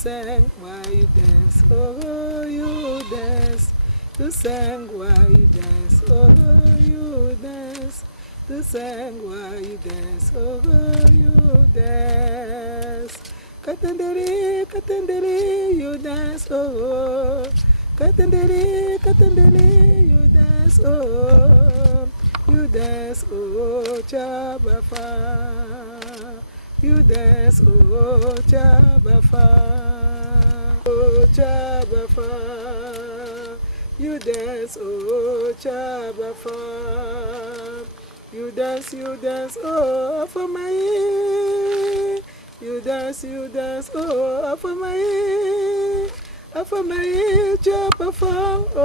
sang while you dance, oh you dance, to sang while you dance, oh you dance, to sang while you dance, oh you dance. Katandere, katandere, you dance, oh. Katandere, katandere, you dance, oh. You dance, oh, Chabafa. You dance, oh, Chabafa. Oh, Chabafa. You dance, oh, Chabafa. You dance, oh, for my. You dance, oh, for my. For my Chabafa. Oh,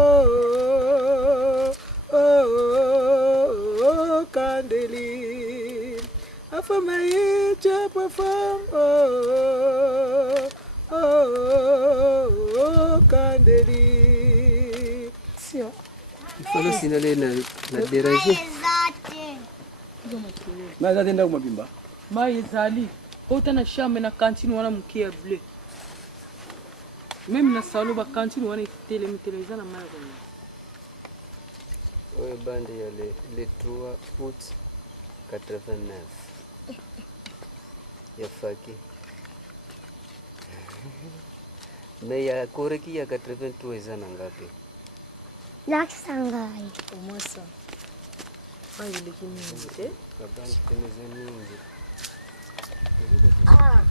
oh, oh, Candeli. For my Chabafa. Oh, oh, oh, Candeli. Il faut le signaler la déranger. Nada tenda kumabimba. Mai zali. Ota na shamba na kantini wana mkia vile. Même na salon ba kantini wana television na manga. Oui, bande il y a les 3 août 89. Il y a Faki. Mais il y a Corée qui a 82 ans ngapi. Laksanga. Comment ça? Pas il est venu. Papa, je connais les noms. Ah.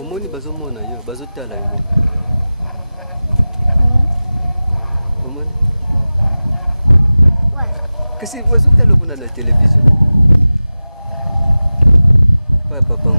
Omoni bazomona yo bazotala yo. Omoni. Kasi bazotala kuna na television. Ouais papa.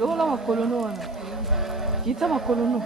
Lola makolono wana. Kita makolono.